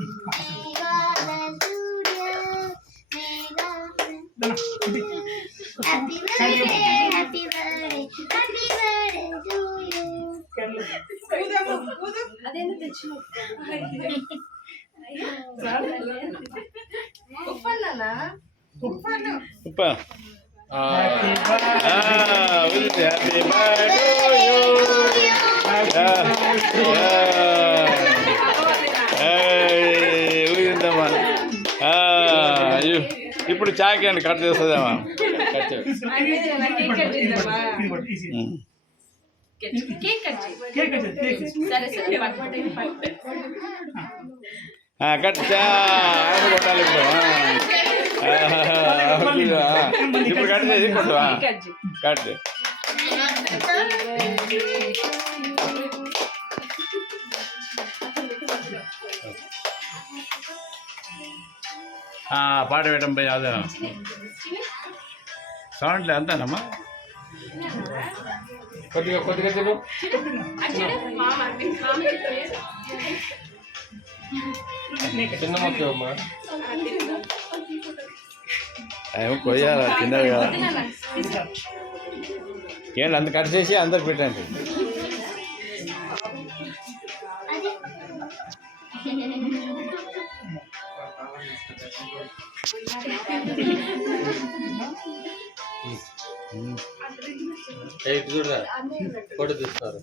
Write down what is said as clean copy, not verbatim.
Happy birthday, happy birthday, happy birthday to you. అదేంటి తెచ్చు ఉప్పన్నా ఉప్ప happy birthday ఊరిందమ్మా. ఇప్పుడు చాకి అండి కట్ చేస్తుందేమా? కట్ కొట్టాలి ఇప్పుడు కట్ చేసి కొట్టువా కట్ పాట పెట్టడం పోయి అదే సౌండ్లే అంతేనమ్మా. కొద్దిగా కొద్దిగా చెప్పు. చిన్న మొక్కమ్మా ఏమో కొయ్యాలా తిన్నారు కదా. ఏంటి అంత కట్ చేసి అందరు పెట్టండి. చూడరా ఫోటో తీస్తారు.